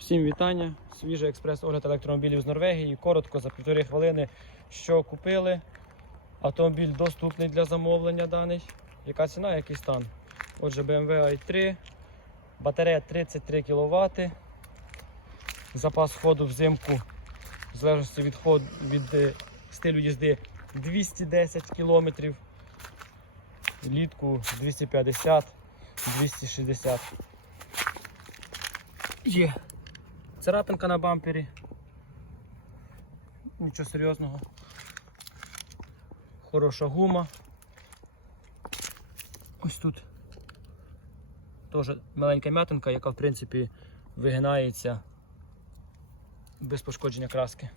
Всім вітання. Свіжий експрес-огляд електромобілів з Норвегії. Коротко за півтори хвилини, що купили. Автомобіль доступний для замовлення даний. Яка ціна, який стан? Отже, BMW i3, батарея 33 кВт. Запас ходу взимку, в залежності від, ход, від е, стилю їзди 210 км. Влітку 250 260 Є. Царапинка на бампері. Нічого серйозного. Хороша гума. Ось тут теж маленька м'ятинка, яка в принципі вигинається без пошкодження краски.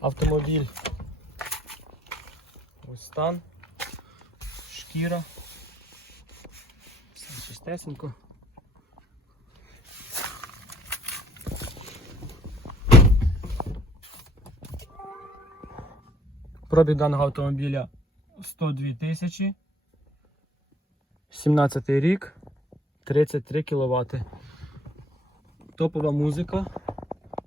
Автомобіль. Ось стан, шкіра. Все чистесенько. Пробіг даного автомобіля 102 тисячі. 17 рік, 33 кВт. Топова музика,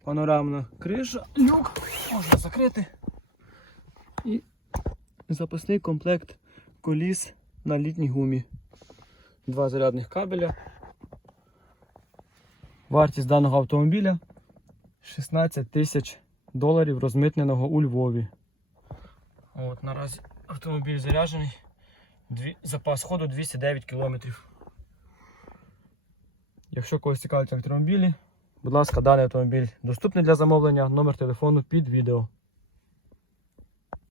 панорамна криша, люк можна закрити. І запасний комплект коліс на літній гумі. Два зарядних кабеля. Вартість даного автомобіля 16 тисяч доларів розмитненого у Львові. От, наразі автомобіль заряджений. Дві, запас ходу 209 км. Якщо когось цікавить електромобілі, будь ласка, даний автомобіль доступний для замовлення. Номер телефону під відео.